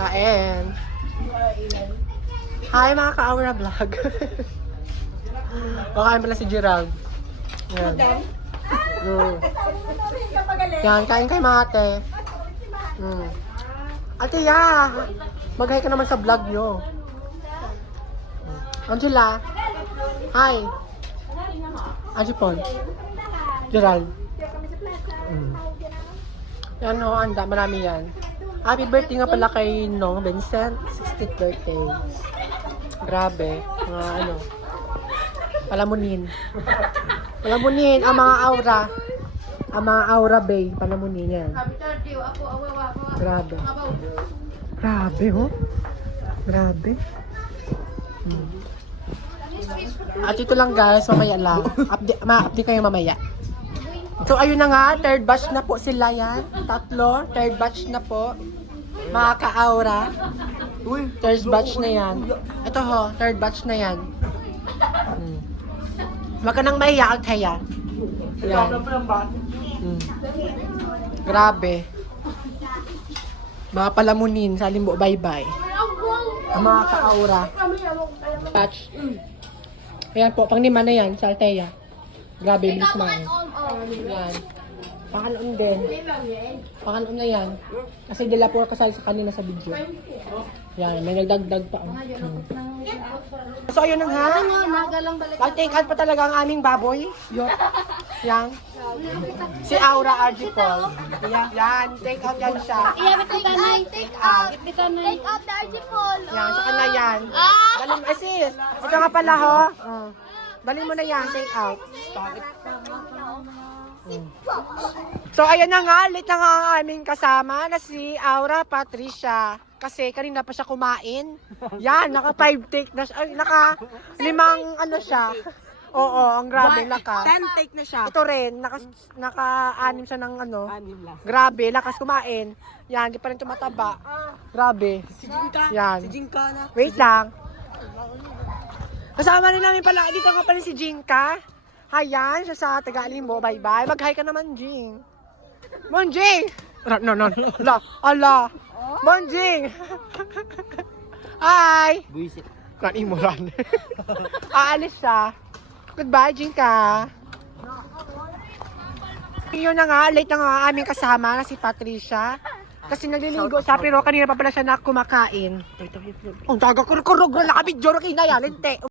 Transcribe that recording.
Kain. Hi mga ka-Aura Vlog. Makain pala si Gerald. Yan. Yan, kain kay mga ate. Ate ya, mag-hi ka naman sa vlog nyo. Angela. Hi. Ajipon. Gerald. Yan o, anda, marami yan. Happy birthday nga pala kay Nong Vincent, 60th birthday. Grabe, mga ano. Palamunin. Palamunin, ang mga aura. Ang mga aura bay, palamunin yan. Grabe. Grabe, oh. Grabe. At ito lang guys, mamaya lang. Ma-update kayo mamaya. So ayun na nga, third batch na po sila yan. Tatlo, third batch na po. Mga ka-aura. Third batch na yan. Ito ho, third batch na yan. Huwag ka nang mahiya at haya. Yan. Grabe. Mga palamunin sa limbo, bye-bye. Ang mga ka-aura. Batch. Ayan po, pang lima na yan, sa Althea. Grabe, bilis man. Yan. Pakanon din. Pakanon na yan. Kasi dila po kasali sa kanina sa video. Yan, may nagdagdag pa. So, ayun na nga. Mag-take out pa talaga ang aming baboy. Yan. Si Aura RG Paul. Yan, take out yan siya. Take out the RG Paul. Yan, sa kanya yan. Dali mo, sis. Ito nga pala ho. Dali mo na yan, take out. So, ayan na nga, late na nga ang aming kasama na si Aura Patricia. Kasi kanina pa siya kumain. Yan, naka 5 take na siya. Ay, naka 5 ano siya. Oo, ang grabe, laka. 10 take na siya. Ito rin, naka-anim siya ng ano. 6 lang. Grabe, lakas kumain. Yan, di pa rin tumataba. Grabe. Si Jinka. Yan. Si Jinka na. Wait lang. Kasama rin namin pala, dito nga pala si Jinka. Hayan, siya sa Taga-Alimbo. Bye-bye. Mag-hi ka naman, Jing. Monjing! No. Ala. Monjing! Hi! Buisit. Kanin mo ran. Aalis siya. Goodbye, Jinka. Yun na nga, late na nga aming kasama na si Patricia. Kasi nagliligo siya, pero kanina pa pala siya na kumakain. Ang taga kurkurog, nakabidyo na kinaya, lente.